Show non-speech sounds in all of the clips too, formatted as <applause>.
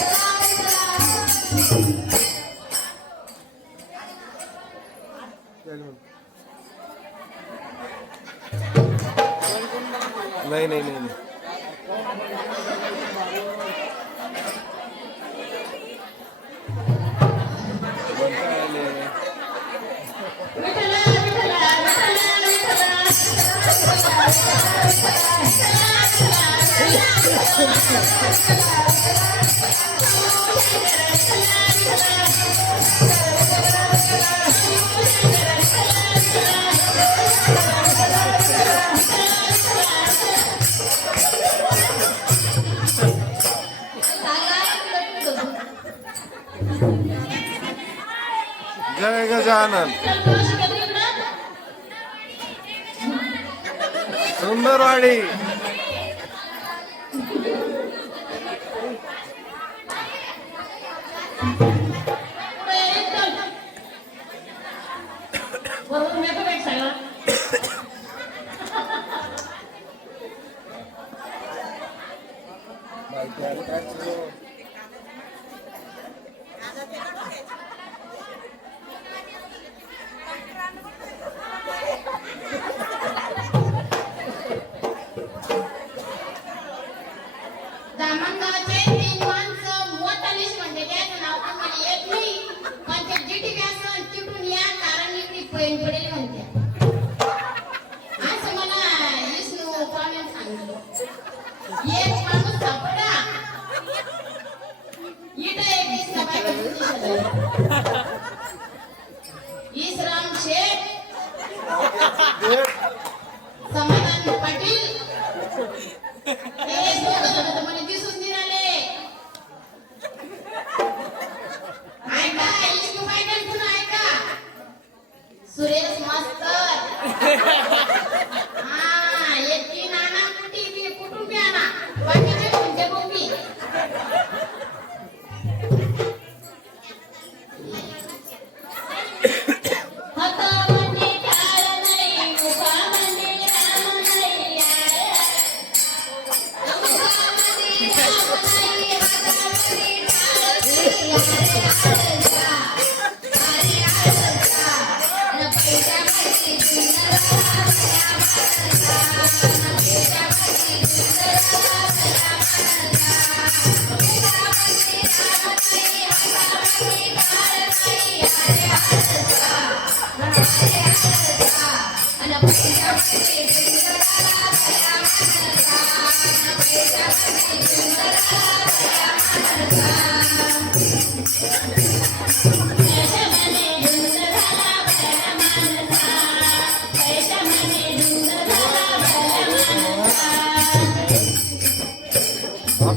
Yes. जय Gajanan. Sundarwadi.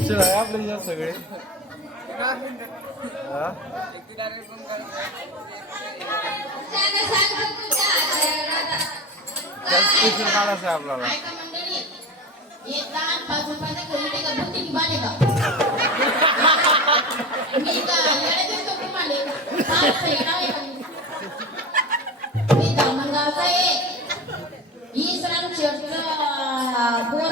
<laughs> Picture आहे आपल्या सगळे पिक्चर काढायचं आपल्याला. <laughs> <laughs> मी धामणगावचा आहे. ही सरांची bore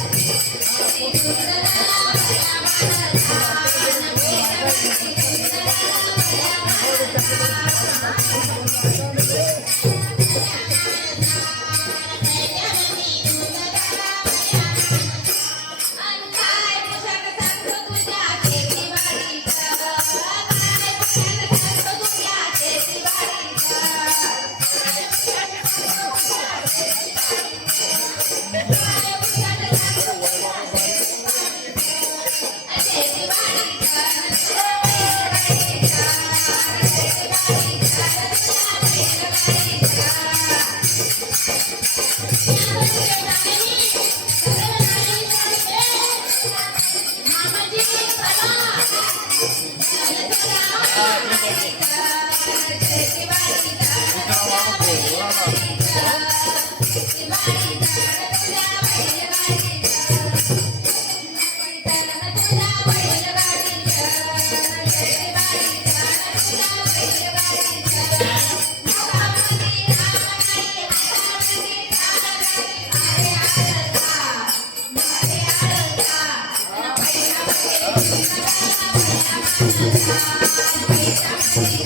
Texas.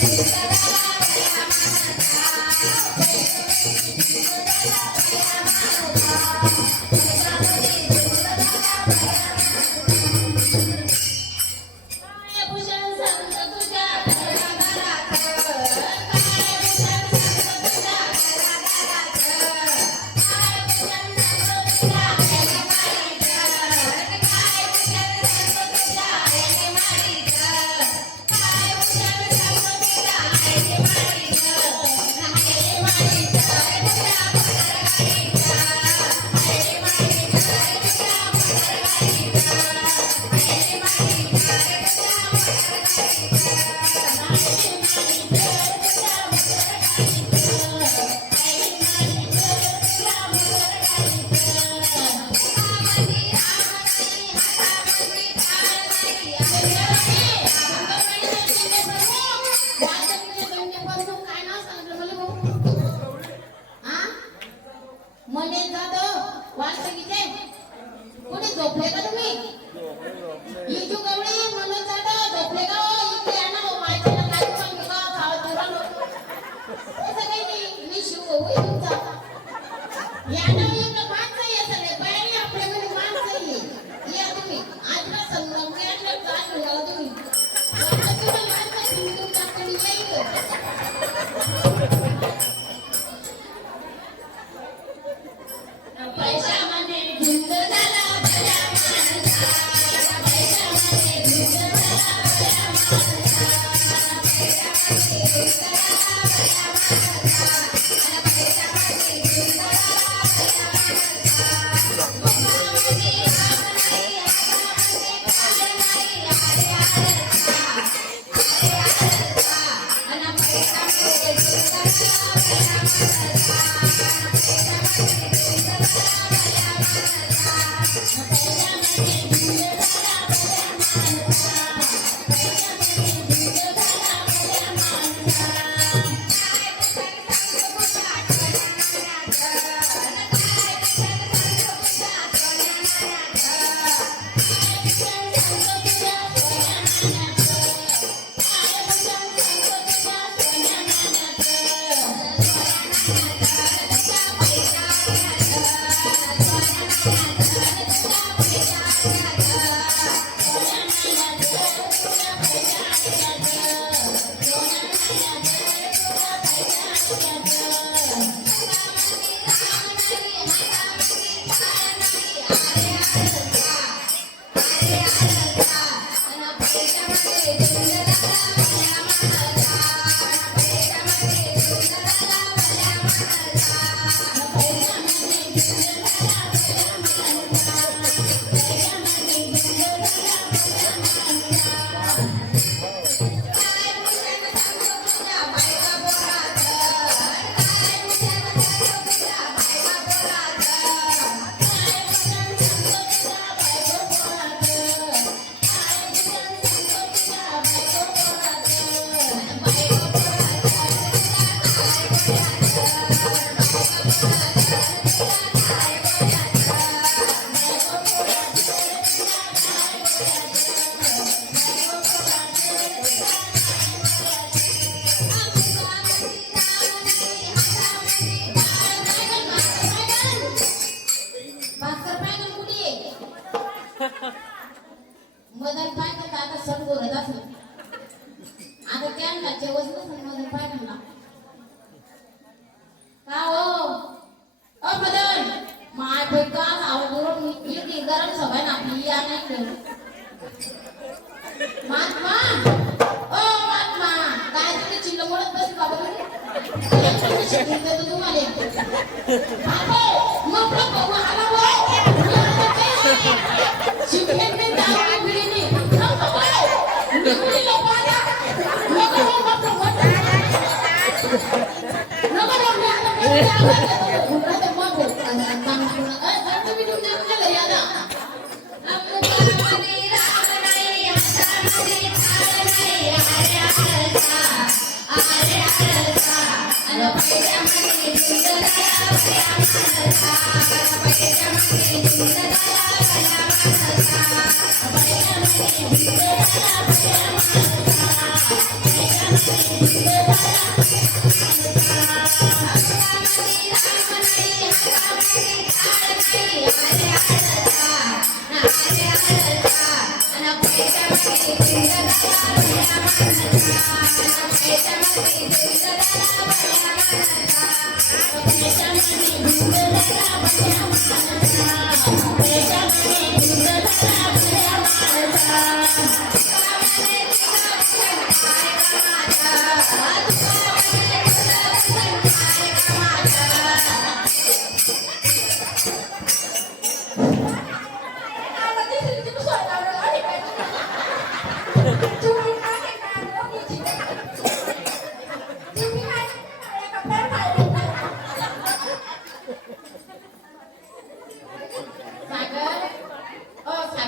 não mau berapa?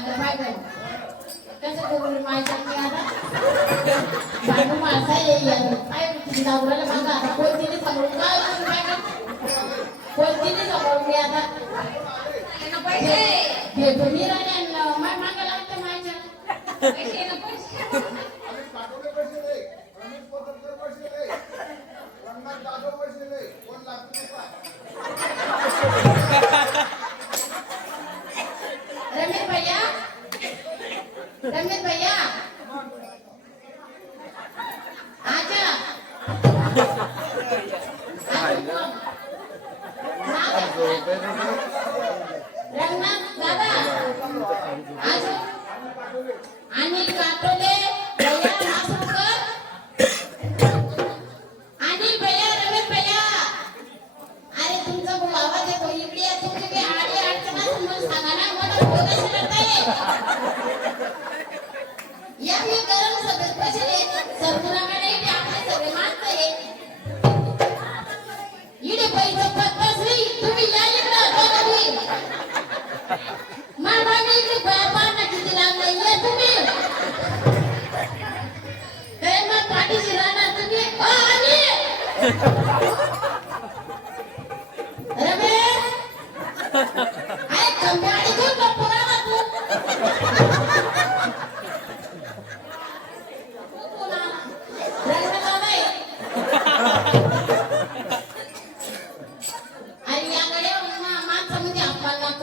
मला भागल कसं करून माहिती आता? माझा येईल काय नवऱ्याला माझा आता कोणतीने सांगून काय कोणतीने सांगून मी आता.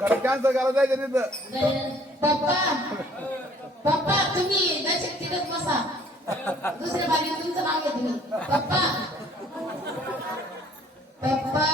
घरच्यांचं गरज आहे तिथं पप्पा पप्पा तुम्ही दशक तिथंच बसा. दुसऱ्या बाजूला तुमचं नाव घेत मी. पप्पा. पप्पा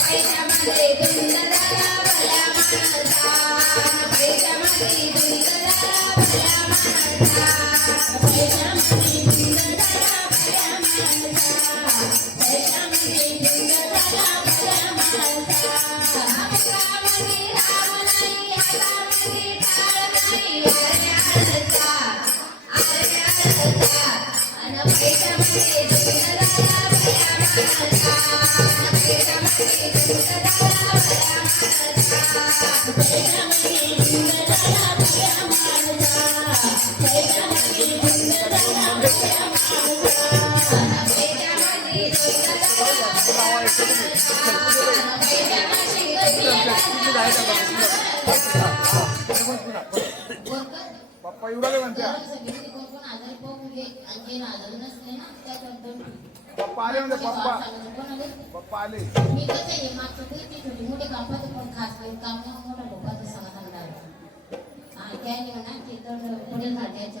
పైసమది దుందర బలమనసా పైసమది पप्पा एवढा काय पप्पा आले म्हणजे पप्पा पप्पा आले मी कसं आहे मागचं किती छोटी मोठे कापाचं पण खास काम मोठ्या लोकांचं समाधान झालं आणि त्याने म्हणा की तर पुढे घालण्याचं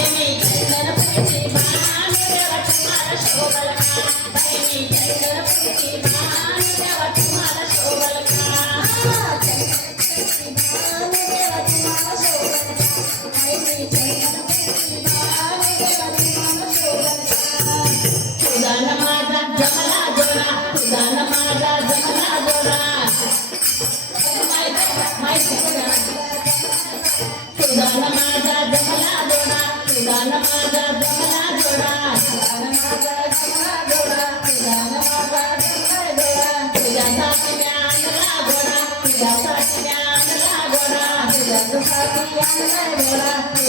ఏమి?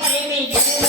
భయమే భయమే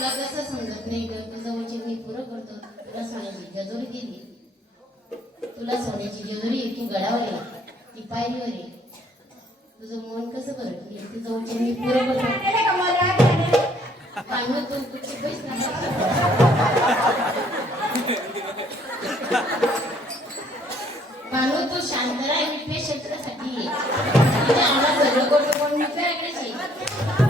तुला कसं समजत नाही ग? जवळची मी पुरं करतो. तुला सोन्याची जेजुरी दिली. तुला सोन्याची जेजुरी ती गडावर आहे. ती पायरीवर आहे. तुझं मन कसं बरं? तू जवळची मी पुरं करतो. पाहिजे तू कुठे पैसे तू शांत राह मी पेशंटसाठी आला सर्व कोण कोण मी तुझ्याकडेच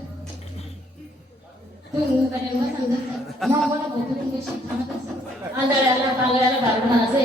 ನಿನ್ನ ಕಡೆ ಸಂಗತಿ ನಾವು ಕೂಡ ಬಹುತೇಕ ಶಿಕ್ಷಣ ಅಲ್ಲ ಅಲ್ಲ ಕಾಲ ಎಲ್ಲ ಬರ್ಬಣ ಅದೇ